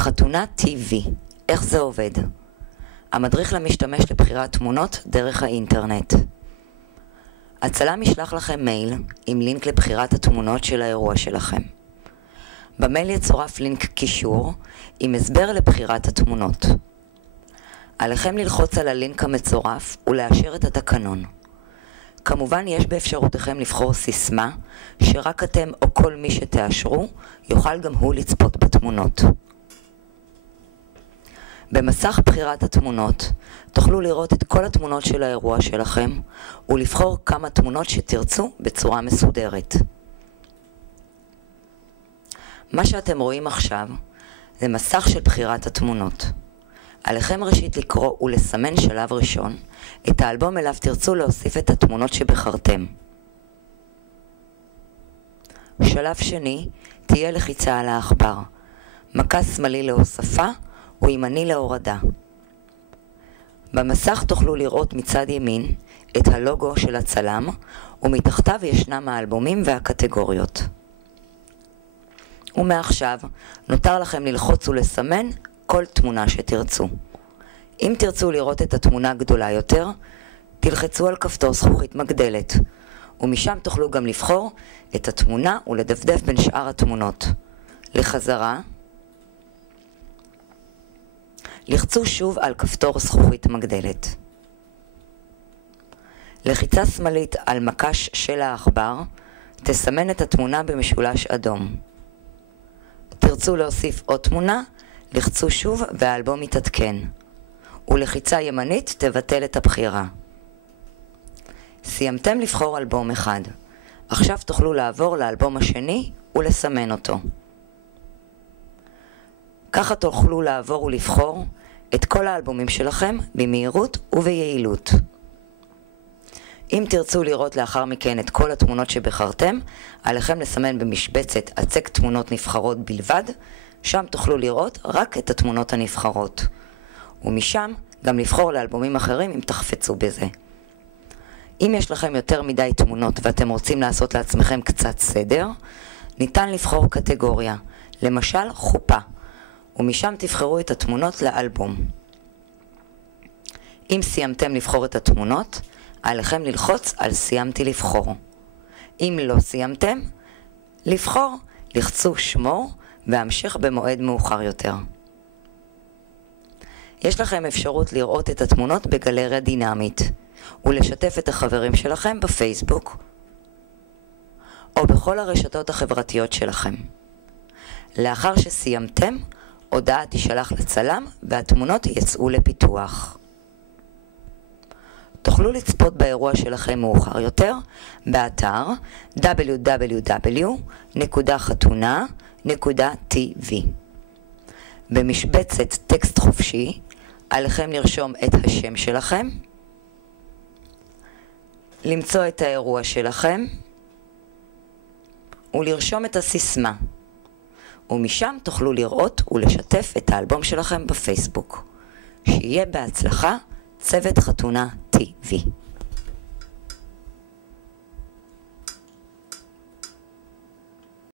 חתונה TV, איך זה עובד? המדריך למשתמש לבחירת תמונות דרך האינטרנט. הצלם ישלח לכם מייל עם לינק לבחירת התמונות של האירוע שלכם. במייל יצורף לינק קישור עם הסבר לבחירת התמונות. עליכם ללחוץ על הלינק המצורף ולאשר את התקנון. כמובן יש באפשרותכם לבחור סיסמה שרק אתם או כל מי שתאשרו יוכל גם הוא לצפות בתמונות. במסך בחירת התמונות תוכלו לראות את כל התמונות של האירוע שלכם ולבחור כמה תמונות שתרצו בצורה מסודרת. מה שאתם רואים עכשיו זה מסך של בחירת התמונות. עליכם ראשית לקרוא ולסמן שלב ראשון את האלבום אליו תרצו להוסיף את התמונות שבחרתם. שלב שני תהיה לחיצה על העכבר, מקס שמאלי להוספה וימני להורדה. במסך תוכלו לראות מצד ימין את הלוגו של הצלם ומתחתיו ישנם האלבומים והקטגוריות. ומעכשיו נותר לכם ללחוץ ולסמן כל תמונה שתרצו. אם תרצו לראות את התמונה גדולה יותר, תלחצו על כפתור זכוכית מגדלת, ומשם תוכלו גם לבחור את התמונה ולדפדף בין שאר התמונות. לחזרה, לחצו שוב על כפתור זכוכית מגדלת. לחיצה שמאלית על מקש של העכבר, תסמן את התמונה במשולש אדום. תרצו להוסיף עוד תמונה, לחצו שוב והאלבום יתעדכן. ולחיצה ימנית תבטל את הבחירה. סיימתם לבחור אלבום אחד. עכשיו תוכלו לעבור לאלבום השני ולסמן אותו. ככה תוכלו לעבור ולבחור את כל האלבומים שלכם במהירות וביעילות. אם תרצו לראות לאחר מכן את כל התמונות שבחרתם, עליכם לסמן במשבצת הצג תמונות נבחרות בלבד, שם תוכלו לראות רק את התמונות הנבחרות. ומשם גם לבחור לאלבומים אחרים אם תחפצו בזה. אם יש לכם יותר מדי תמונות ואתם רוצים לעשות לעצמכם קצת סדר, ניתן לבחור קטגוריה, למשל חופה, ומשם תבחרו את התמונות לאלבום. אם סיימתם לבחור את התמונות, עליכם ללחוץ על סיימתי לבחור. אם לא סיימתם, לבחור, לחצו שמור והמשך במועד מאוחר יותר. יש לכם אפשרות לראות את התמונות בגלריה דינמית ולשתף את החברים שלכם בפייסבוק או בכל הרשתות החברתיות שלכם. לאחר שסיימתם, הודעה תישלח לצלם והתמונות יצאו לפיתוח. תוכלו לצפות באירוע שלכם מאוחר יותר באתר www.חתונה.tv. במשבצת טקסט חופשי עליכם לרשום את השם שלכם, למצוא את האירוע שלכם ולרשום את הסיסמה. ומשם תוכלו לראות ולשתף את האלבום שלכם בפייסבוק. שיהיה בהצלחה, צוות חתונה TV.